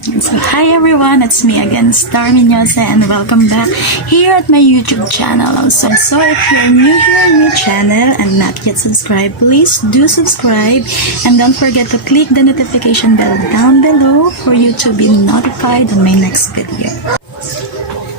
So, hi everyone, it's me again, Star Minyosa, and welcome back here at my YouTube channel. So if you're new here in my channel and not yet subscribed, please do subscribe and don't forget to click the notification bell down below for you to be notified on my next video.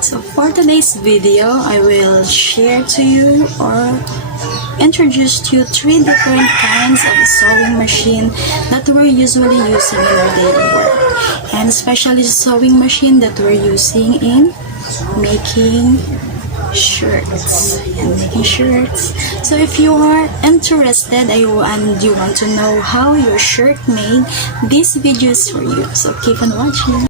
So for today's video, I will share to you or introduce to you 3 different kinds of sewing machine that we're usually using in our daily work, and especially the sewing machine that we're using in making shirts So if you are interested and you want to know how your shirt made, this video is for you, so keep on watching.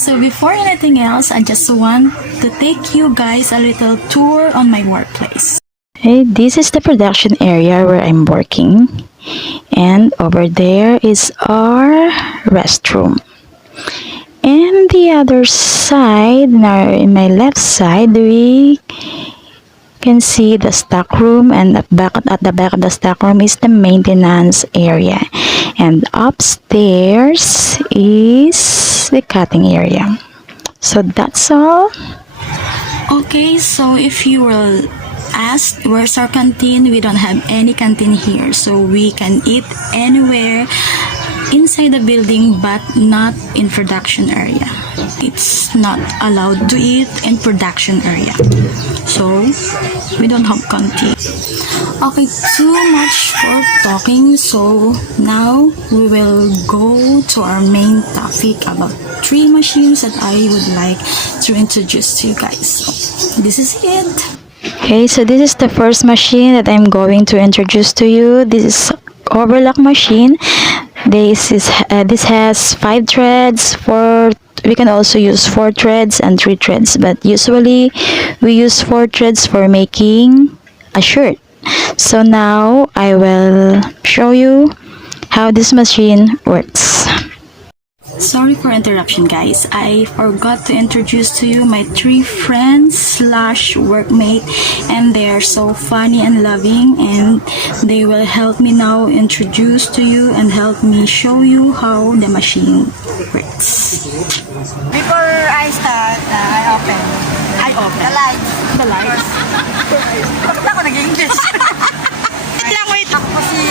So before anything else, I just want to take you guys a little tour on my workplace. Okay, this is the production area where I'm working, and over there is our restroom. And the other side, in my left side, we can see the stock room, and at the back of the stock room is the maintenance area, and upstairs is the cutting area. So that's all. Okay, so if you will ask where's our canteen, we don't have any canteen here, so we can eat anywhere inside the building but not in production area. It's not allowed to eat in production area, so we don't have canteen. Okay, too much for talking, so now we will go to our main topic about 3 machines that I would like to introduce to you guys. So this is it. Okay, so this is the first machine that I'm going to introduce to you. This is Overlock Machine. This has 5 threads. We can also use 4 threads and 3 threads, but usually we use 4 threads for making a shirt. So now I will show you how this machine works. Sorry for interruption, guys. I forgot to introduce to you my 3 friends / workmate, and they are so funny and loving, and they will help me now introduce to you and help me show you how the machine works. Before I start, I open the lights. The lights. Bakit ako nag-English? Wait. Ako si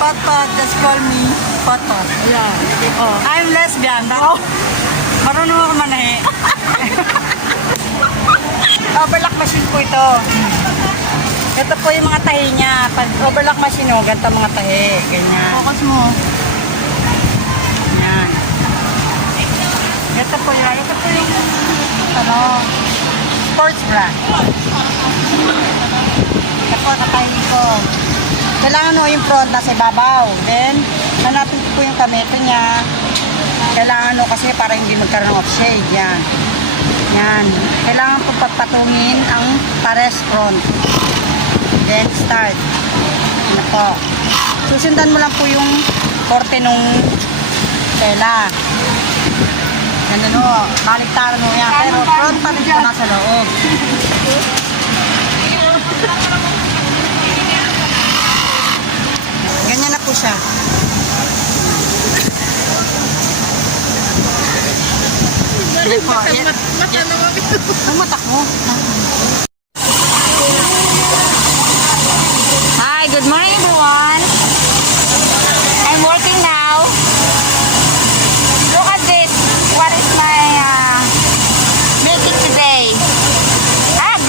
Potot, just call me Potot. Yeah. Oh. I'm lesbian. Marunong ako manahe. Overlock machine po ito. Ito po yung mga tahi niya. Pag overlock machine, ganito mga tahi. Ganyan. Focus mo. Yan. Ito po yung sports bra. Ito po tahi ko. Kailangan yung front nasa ibabaw. Then, hanapin ko po yung kamete niya. Kailangan kasi para hindi magkaroon ng offshade. Yan. Yan. Kailangan po pagpatungin ang pares front. Then, start. Ano po. Susundan mo lang po yung korte nung tela. Ganun o. Baliktaran mo yan. Pero front pa rin po nasa loob. Ganyan na po siya. Matak mo. Hi, good morning everyone. I'm working now. Look at this. What is my making today?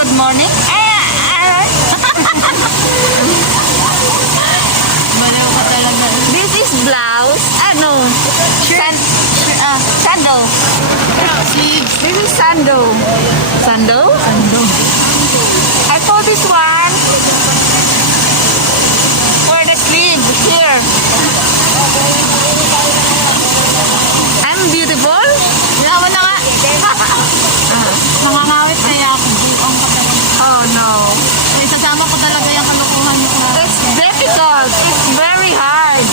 Good morning. This is blouse. Sandal. This is sandal. Sandal? I saw this one for the sleeve here. I'm beautiful. Yaman na nga. Mangangawit kaya ako buong katawan. Oh no. Isasama ko talaga yung kalukuhan niyo. It's difficult. It's very hard.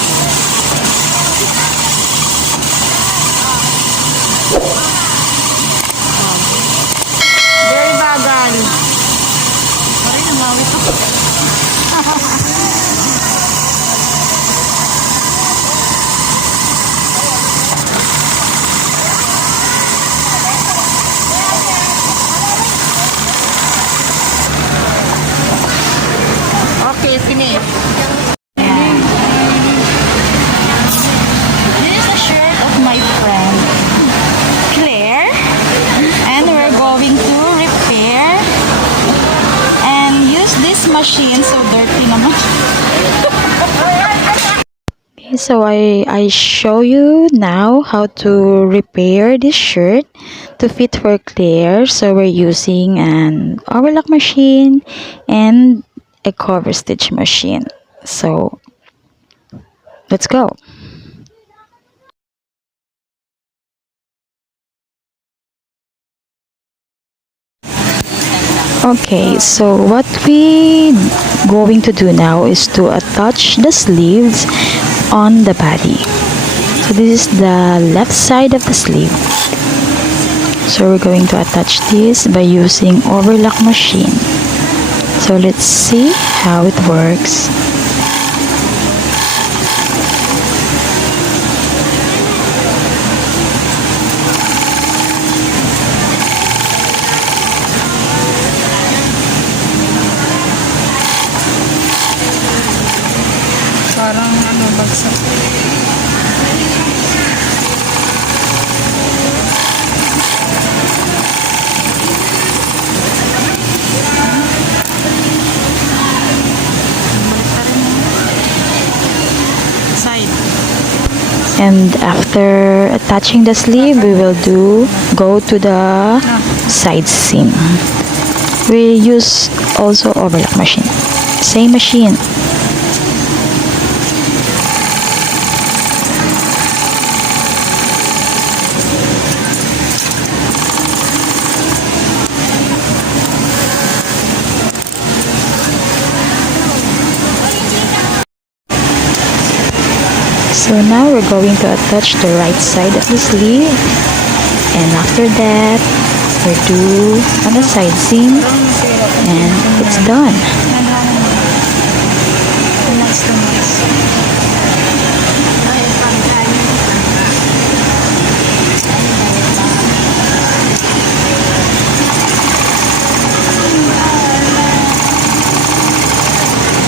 machine, so dirty naman. Okay, so I show you now how to repair this shirt to fit for Claire. So we're using an overlock machine and a cover stitch machine. So let's go. Okay, so what we going to do now is to attach the sleeves on the body. So this is the left side of the sleeve. So we're going to attach this by using overlock machine. So let's see how it works. Parang ano, bagsak. Side. And after attaching the sleeve, we will go to the side seam. We use also overlock machine. Same machine. So now we're going to attach the right side of the sleeve, and after that we do on the side seam, and it's done.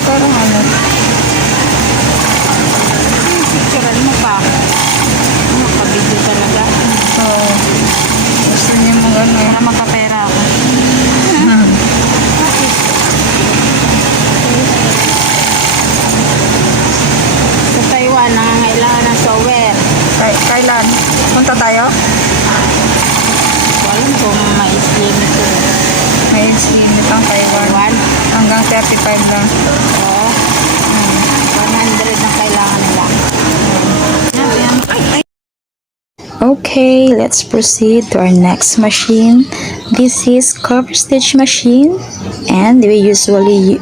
Parang ano. Picturean mo pa. Makabidyo talaga. So, gusto niyo mga ano. Para makapera ako. Sa Taiwan, nangangailangan ng software. Kailan? Punta tayo? Walang kung ma-skin ito. May limit ang Taiwan. Hanggang 35 lang. Oo. 100 ang kailangan nila. Okay, let's proceed to our next machine. This is cover stitch machine, and we usually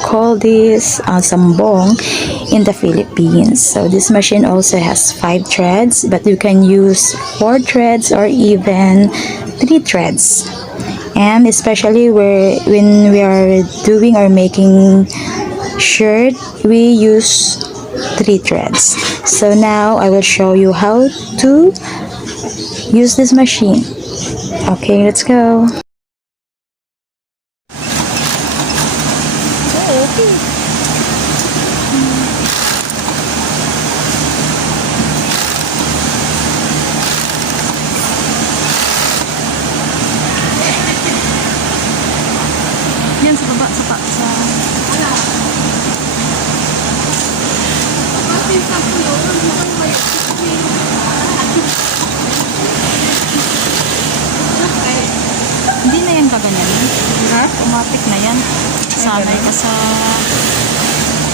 call this sambong in the Philippines. So this machine also has 5 threads, but you can use 4 threads or even 3 threads. And especially when we are doing or making shirt, we use 3 threads. So now I will show you how to use this machine. Okay, let's go. Yan sa baba, sa hindi na yan kaganyan. Ha? Automatic na yan. Sanay ka sa...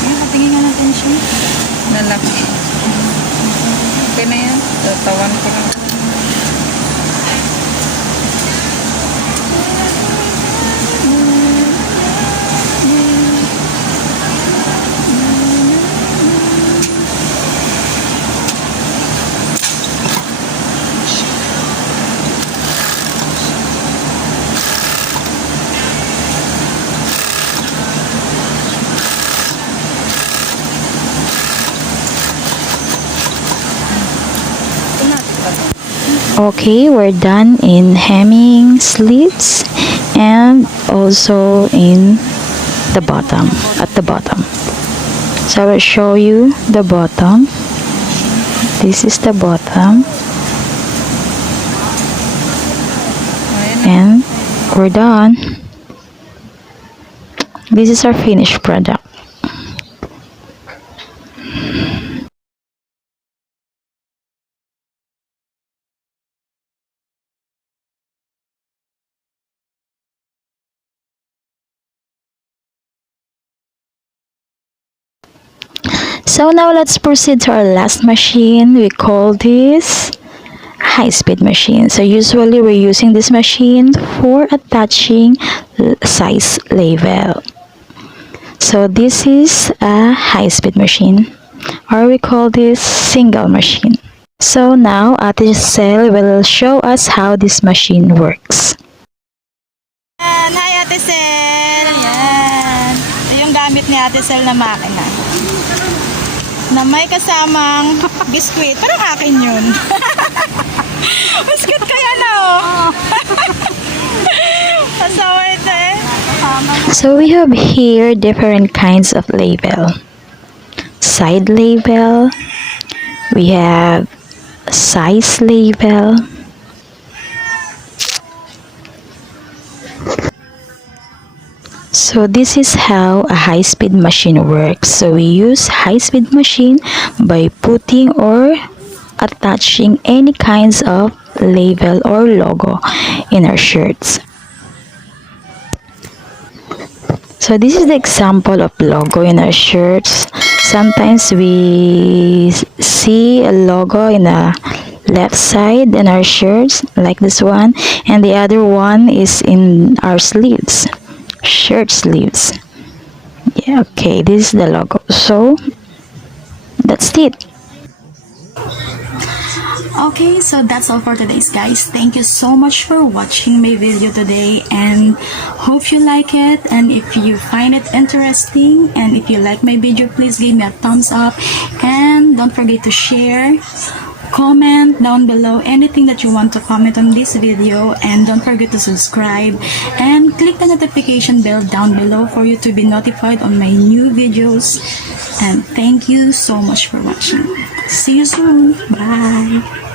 Ayan, patingin nga natin siya. Lalaki. Okay na yan. Tatawan ko lang. Okay, we're done in hemming sleeves and also in the bottom, at the bottom. So I will show you the bottom. This is the bottom. And we're done. This is our finished product. So now let's proceed to our last machine. We call this high-speed machine. So usually we're using this machine for attaching size label. So this is a high-speed machine, or we call this single machine. So now Ate Cel will show us how this machine works. Yan. Hi, Ate Cel. Yan. Ito yung gamit ni Ate Cel na makina. Na may kasamang biskwit. Parang akin yun. Biskwit kaya na, oh. Pasawa ito eh. So we have here different kinds of label. Side label. We have size label. So this is how a high-speed machine works. So we use high-speed machine by putting or attaching any kinds of label or logo in our shirts. So this is the example of logo in our shirts. Sometimes we see a logo in the left side in our shirts, like this one, and the other one is in our sleeves, shirt sleeves. Yeah, okay, this is the logo. So that's it. Okay, so that's all for today's guys. Thank you so much for watching my video today, and hope you like it. And if you find it interesting, and if you like my video, please give me a thumbs up, and don't forget to share, comment down below anything that you want to comment on this video, and don't forget to subscribe and click the notification bell down below for you to be notified on my new videos. And thank you so much for watching. See you soon. Bye.